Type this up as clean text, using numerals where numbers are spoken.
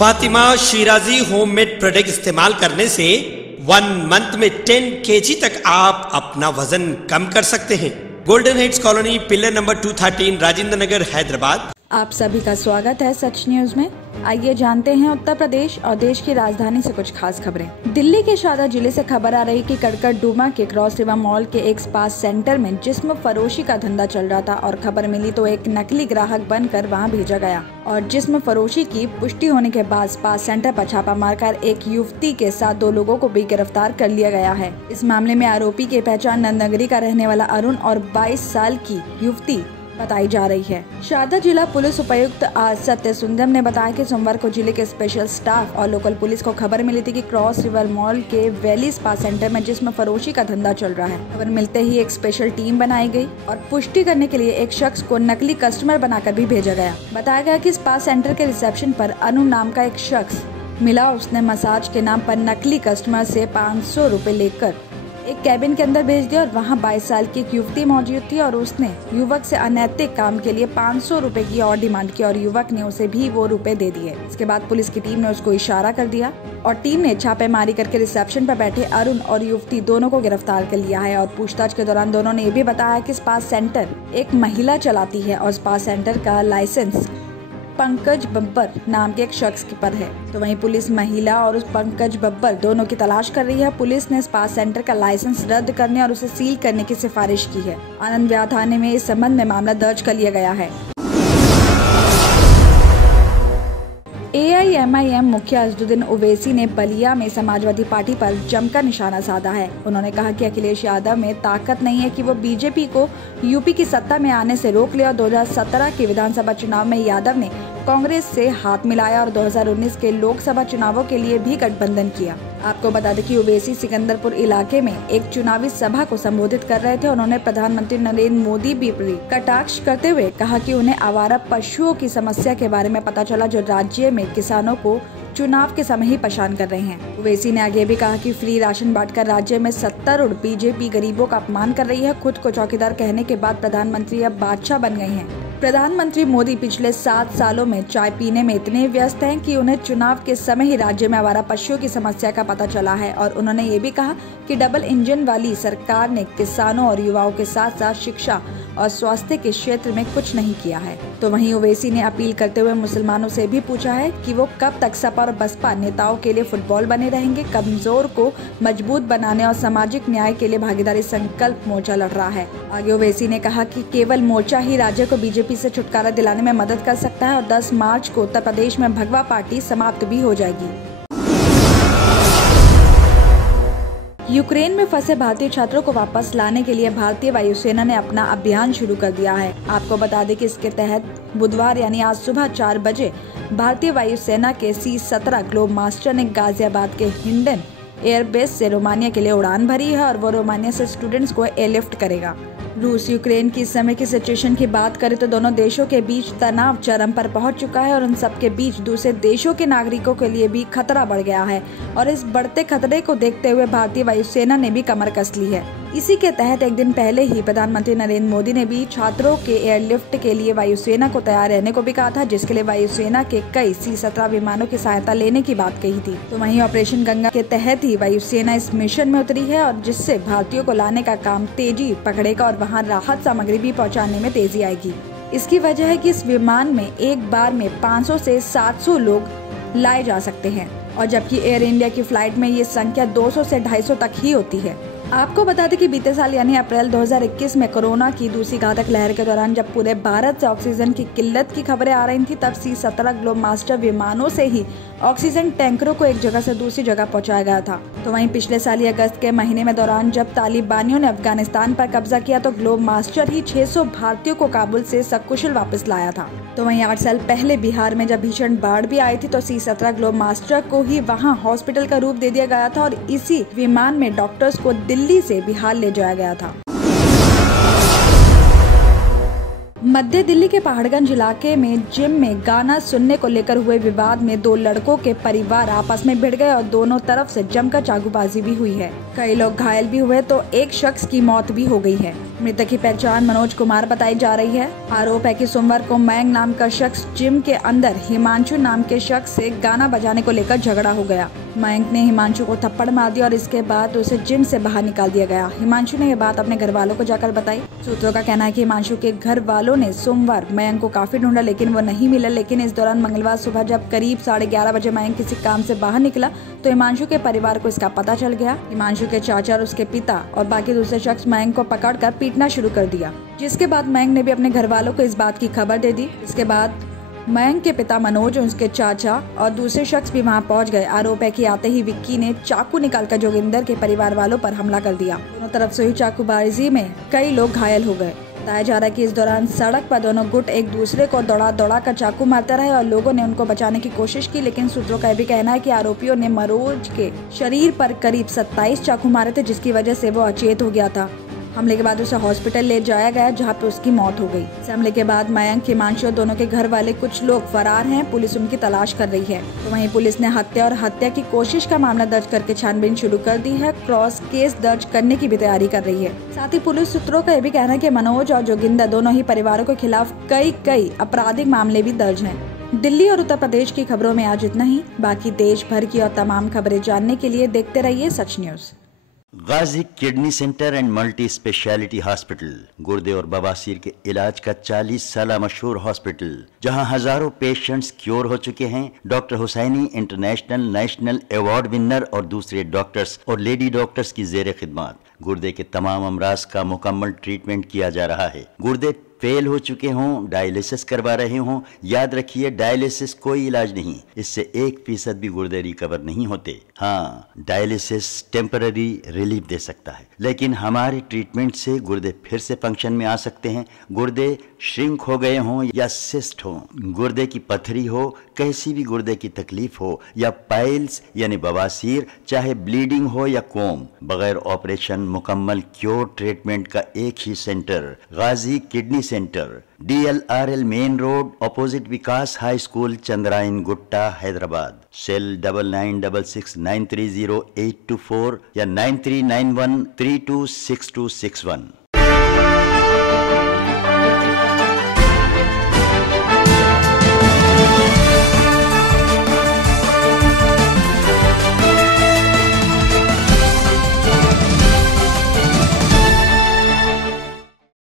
Fatima Shirazi homemade product इस्तेमाल करने से 1 मंथ में 10 kg तक आप अपना वजन कम कर सकते हैं। Golden heights colony, pillar number 213, Rajendra Nagar, Hyderabad. आप सभी का स्वागत है सच न्यूज में। आइए जानते हैं उत्तर प्रदेश और देश की राजधानी से कुछ खास खबरें। दिल्ली के शादा जिले से खबर आ रही कि कड़कड़डूमा के क्रॉस रिवर मॉल के एक स्पा सेंटर में जिस्म फरोशी का धंधा चल रहा था और खबर मिली तो एक नकली ग्राहक बनकर वहां भेजा गया और जिस्म फरोशी की पुष्टि होने के बाद स्पा सेंटर पर छापा मारकर एक युवती के साथ 2 लोगों को भी गिरफ्तार कर लिया गया है। इस मामले में आरोपी की पहचान नंदनगरी का रहने वाला अरुण और 22 साल की युवती बताई जा रही है। शारदा जिला पुलिस उपायुक्त आर सत्य सुंदरम ने बताया कि सोमवार को जिले के स्पेशल स्टाफ और लोकल पुलिस को खबर मिली थी कि क्रॉस रिवर मॉल के वैली स्पा सेंटर में जिस्म फरोशी का धंधा चल रहा है। खबर मिलते ही एक स्पेशल टीम बनाई गई और पुष्टि करने के लिए एक शख्स को नकली कस्टमर बनाकर भी भेजा गया। बताया गया कि स्पा सेंटर के रिसेप्शन पर अनु नाम का एक शख्स मिला। उसने मसाज के नाम पर नकली कस्टमर से 500 रुपए लेकर एक कैबिन के अंदर भेज दिया और वहां 22 साल की एक युवती मौजूद थी और उसने युवक से अनैतिक काम के लिए 500 रुपए की और डिमांड की और युवक ने उसे भी वो रुपए दे दिए। इसके बाद पुलिस की टीम ने उसको इशारा कर दिया और टीम ने छापेमारी करके रिसेप्शन पर बैठे अरुण और युवती दोनों को गिरफ्तार कर लिया है। और पूछताछ के दौरान दोनों ने ये भी बताया कि स्पा सेंटर एक महिला चलाती है और स्पा सेंटर का लाइसेंस पंकज बब्बर नाम के एक शख्स पर है। तो वहीं पुलिस महिला और उस पंकज बब्बर दोनों की तलाश कर रही है। पुलिस ने स्पा सेंटर का लाइसेंस रद्द करने और उसे सील करने की सिफारिश की है। आनंद विहार थाने में इस संबंध में मामला दर्ज कर लिया गया है। AIMIM मुखिया असदुद्दीन ओवैसी ने बलिया में समाजवादी पार्टी पर जमकर निशाना साधा है। उन्होंने कहा कि अखिलेश यादव में ताकत नहीं है कि वो बीजेपी को यूपी की सत्ता में आने से रोक ले और 2017 के विधानसभा चुनाव में यादव ने कांग्रेस से हाथ मिलाया और 2019 के लोकसभा चुनावों के लिए भी गठबंधन किया। आपको बता दें कि ओवैसी सिकंदरपुर इलाके में एक चुनावी सभा को संबोधित कर रहे थे। उन्होंने प्रधानमंत्री नरेंद्र मोदी पर कटाक्ष करते हुए कहा कि उन्हें आवारा पशुओं की समस्या के बारे में पता चला जो राज्य में किसानों को चुनाव के समय ही परेशान कर रहे हैं। ओवैसी ने आगे भी कहा कि फ्री राशन बांटकर राज्य में सत्तारूढ़ बीजेपी गरीबों का अपमान कर रही है। खुद को चौकीदार कहने के बाद प्रधानमंत्री अब बादशाह बन गए हैं। प्रधानमंत्री मोदी पिछले 7 सालों में चाय पीने में इतने व्यस्त हैं कि उन्हें चुनाव के समय ही राज्य में आवारा पशुओं की समस्या का पता चला है। और उन्होंने ये भी कहा कि डबल इंजन वाली सरकार ने किसानों और युवाओं के साथ साथ शिक्षा और स्वास्थ्य के क्षेत्र में कुछ नहीं किया है। तो वहीं ओवैसी ने अपील करते हुए मुसलमानों से भी पूछा है कि वो कब तक सपा और बसपा नेताओं के लिए फुटबॉल बने रहेंगे। कमजोर को मजबूत बनाने और सामाजिक न्याय के लिए भागीदारी संकल्प मोर्चा लड़ रहा है। आगे ओवैसी ने कहा कि केवल मोर्चा ही राज्य को बीजेपी से छुटकारा दिलाने में मदद कर सकता है और 10 मार्च को उत्तर प्रदेश में भगवा पार्टी समाप्त भी हो जाएगी। यूक्रेन में फंसे भारतीय छात्रों को वापस लाने के लिए भारतीय वायुसेना ने अपना अभियान शुरू कर दिया है। आपको बता दें कि इसके तहत बुधवार यानी आज सुबह 4 बजे भारतीय वायुसेना के C-17 ग्लोब मास्टर ने गाजियाबाद के हिंडन एयरबेस से रोमानिया के लिए उड़ान भरी है और वो रोमानिया से स्टूडेंट्स को एयरलिफ्ट करेगा। रूस यूक्रेन की इस समय की सिचुएशन की बात करें तो दोनों देशों के बीच तनाव चरम पर पहुंच चुका है और उन सब के बीच दूसरे देशों के नागरिकों के लिए भी खतरा बढ़ गया है। और इस बढ़ते खतरे को देखते हुए भारतीय वायुसेना ने भी कमर कस ली है। इसी के तहत एक दिन पहले ही प्रधानमंत्री नरेंद्र मोदी ने भी छात्रों के एयरलिफ्ट के लिए वायुसेना को तैयार रहने को भी कहा था, जिसके लिए वायुसेना के कई C-17 विमानों की सहायता लेने की बात कही थी। तो वहीं ऑपरेशन गंगा के तहत ही वायुसेना इस मिशन में उतरी है और जिससे भारतीयों को लाने का काम तेजी पकड़ेगा और वहाँ राहत सामग्री भी पहुँचाने में तेजी आएगी। इसकी वजह है कि इस विमान में एक बार में 500 से 700 लोग लाए जा सकते हैं और जबकि एयर इंडिया की फ्लाइट में ये संख्या 200 से 250 तक ही होती है। आपको बता दें कि बीते साल यानी अप्रैल 2021 में कोरोना की दूसरी घातक लहर के दौरान जब पूरे भारत से ऑक्सीजन की किल्लत की खबरें आ रही थी, तब C-17 ग्लोब मास्टर विमानों से ही ऑक्सीजन टैंकरों को एक जगह से दूसरी जगह पहुंचाया गया था। तो वहीं पिछले साल अगस्त के महीने में दौरान जब तालिबानियों ने अफगानिस्तान पर कब्जा किया तो ग्लोब मास्टर ही 600 भारतीयों को काबुल से सकुशल वापस लाया था। तो वहीं 8 साल पहले बिहार में जब भीषण बाढ़ भी आई थी तो C-17 ग्लोब मास्टर को ही वहां हॉस्पिटल का रूप दे दिया गया था और इसी विमान में डॉक्टर्स को दिल्ली से बिहार ले जाया गया था। मध्य दिल्ली के पहाड़गंज इलाके में जिम में गाना सुनने को लेकर हुए विवाद में 2 लड़कों के परिवार आपस में भिड़ गए और दोनों तरफ से जमकर चाकूबाजी भी हुई है। कई लोग घायल भी हुए तो एक शख्स की मौत भी हो गई है। मृतक की पहचान मनोज कुमार बताई जा रही है। आरोप है कि सोमवार को मयंक नाम का शख्स जिम के अंदर हिमांशु नाम के शख्स से गाना बजाने को लेकर झगड़ा हो गया। मयंक ने हिमांशु को थप्पड़ मार दिया और इसके बाद उसे जिम से बाहर निकाल दिया गया। हिमांशु ने यह बात अपने घर वालों को जाकर बताई। सूत्रों का कहना है कि हिमांशु के घर वालों ने सोमवार मयंक को काफी ढूंढा लेकिन वो नहीं मिला। लेकिन इस दौरान मंगलवार सुबह जब करीब 11:30 बजे मयंक किसी काम से बाहर निकला तो हिमांशु के परिवार को इसका पता चल गया। हिमांशु के चाचा और उसके पिता और बाकी दूसरे शख्स मयंक को पकड़कर पीटना शुरू कर दिया, जिसके बाद मयंक ने भी अपने घर वालों को इस बात की खबर दे दी। इसके बाद मयंक के पिता मनोज, उसके चाचा और दूसरे शख्स भी वहां पहुंच गए। आरोप है कि आते ही विक्की ने चाकू निकालकर जोगिंदर के परिवार वालों पर हमला कर दिया। दोनों तरफ से हुई चाकूबाजी में कई लोग घायल हो गए। बताया जा रहा है कि इस दौरान सड़क पर दोनों गुट एक दूसरे को दौड़ा कर चाकू मारते रहे और लोगों ने उनको बचाने की कोशिश की, लेकिन सूत्रों का भी कहना है कि आरोपियों ने मनोज के शरीर पर करीब 27 चाकू मारे थे, जिसकी वजह से वो अचेत हो गया था। हमले के बाद उसे हॉस्पिटल ले जाया गया जहां पे उसकी मौत हो गई। इस हमले के बाद मयंक, हिमांशु और दोनों के घर वाले कुछ लोग फरार हैं। पुलिस उनकी तलाश कर रही है। तो वहीं पुलिस ने हत्या और हत्या की कोशिश का मामला दर्ज करके छानबीन शुरू कर दी है। क्रॉस केस दर्ज करने की भी तैयारी कर रही है। साथ ही पुलिस सूत्रों का यह भी कहना है कि मनोज और जोगिंदर दोनों ही परिवारों के खिलाफ कई आपराधिक मामले भी दर्ज हैं। दिल्ली और उत्तर प्रदेश की खबरों में आज इतना ही। बाकी देश भर की और तमाम खबरें जानने के लिए देखते रहिए Sach news. Ghazi kidney centre and multi speciality hospital गुर्दे और बवासीर के इलाज का 40 साल मशहूर हॉस्पिटल, जहां हजारों पेशेंट्स क्योर हो चुके हैं। Doctor Husaini international national award winner और दूसरे डॉक्टर्स और लेडी डॉक्टर्स की जेर खिदमत गुर्दे के तमाम अमराज का मुकम्मल ट्रीटमेंट किया जा रहा है। गुर्दे फेल हो चुके हों, डायलिसिस करवा रहे हों, याद रखिए डायलिसिस कोई इलाज नहीं, इससे 1% भी गुर्दे रिकवर नहीं होते। हाँ, डायलिसिस टेम्पररी रिलीफ दे सकता है, लेकिन हमारे ट्रीटमेंट से गुर्दे फिर से फंक्शन में आ सकते हैं। गुर्दे श्रिंक हो गए हों या सिस्ट हो, गुर्दे की पथरी हो, कैसी भी गुर्दे की तकलीफ हो या पाइल्स यानी बवासीर, चाहे ब्लीडिंग हो या कोम, बगैर ऑपरेशन मुकम्मल क्योर ट्रीटमेंट का एक ही सेंटर, Ghazi kidney centre, DLRL main road, opposite Vikas high school, Chandrayangutta, Hyderabad. Cell 9966930824 या 9391326261।